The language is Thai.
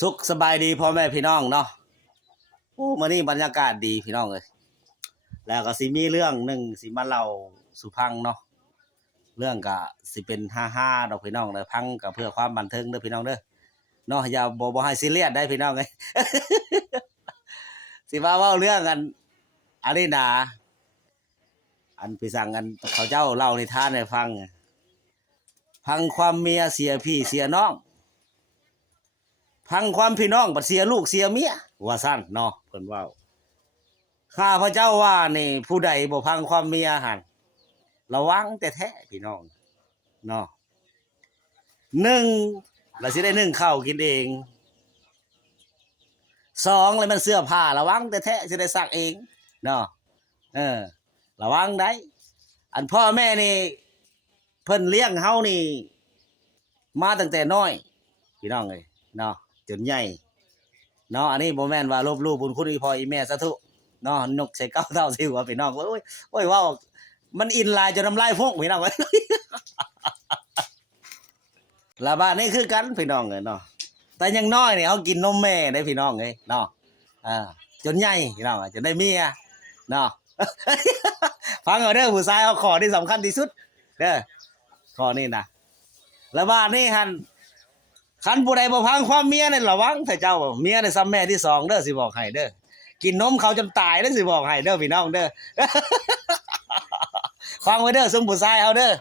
สุขสบายดีพ่อแม่พี่น้องเนาะโอ้มื้อนี้บรรยากาศดีพี่น้องเอ้ยแล้วก็สิมีเรื่องหนึ่งสิมาเล่าสู่ฟังเนาะเรื่องก็สิเป็น55ดอกพี่น้องเด้อพังก็เพื่อความบันเทิงเด้อพี่น้องเด้อเนาะอย่าบ่ให้ซีเรียสได้พี่น้องเอ้ย สิมาเว้าเรื่องกันอันนี้นะอันพี่สั่งกันเขาเจ้าเล่านิทานให้ฟังพังความเมียเสียพี่เสียน้องพังความพี่น้องบัดเสียลูกเสียเมียว่าซั่นเนาะเพิ่นเว้าข้าพระเจ้าว่านี่ผู้ใดบ่พังความเมียหั่นระวังแต่แท้พี่น้องเนาะ1แล้วสิได้นึ่งข้าวกินเอง2แล้วมันเสื้อผ้าระวังแต่แท้สิได้ซักเองเนาะระวังได้อันพ่อแม่นี่เพิ่นเลี้ยงเฮานี่มาตั้งแต่น้อยพี่น้องเอ้ยเนาะจนใหญ่เนาะอันนี้บ่แม่นว่าลบหลู่บุญคุณอีพ่ออีแม่ซะทุเนาะนกใส่เก้าเท่าสิหัวพี่น้องโอ้ยโอ้ยว้ามันอินลายจนน้ำลายฟงพี่น้องเอ้ย ละบาดนี้คือกันพี่น้องเอ้ยเนาะแต่ยังน้อยนี่เฮากินนมแม่ได้พี่น้องเอ้ยเนาะจนใหญ่พี่น้องจนได้เมียเนาะ ฟังเอาเด้อผู้ชายเอาข้อที่สำคัญที่สุดเด้อข้อนี้นะละบาดนี้หั่นคันผู้ใดบ่พังความเมียนี่ระวังถ้าเจ้าเมียนี่ซ้ำแม่ที่2เด้อสิบอกให้เด้อกินนมเขาจนตายเด้อสิบอกให้เด้อพี่น้องเด้อ ฟังไว้เด้อซุมผู้ชายเอาเด้อ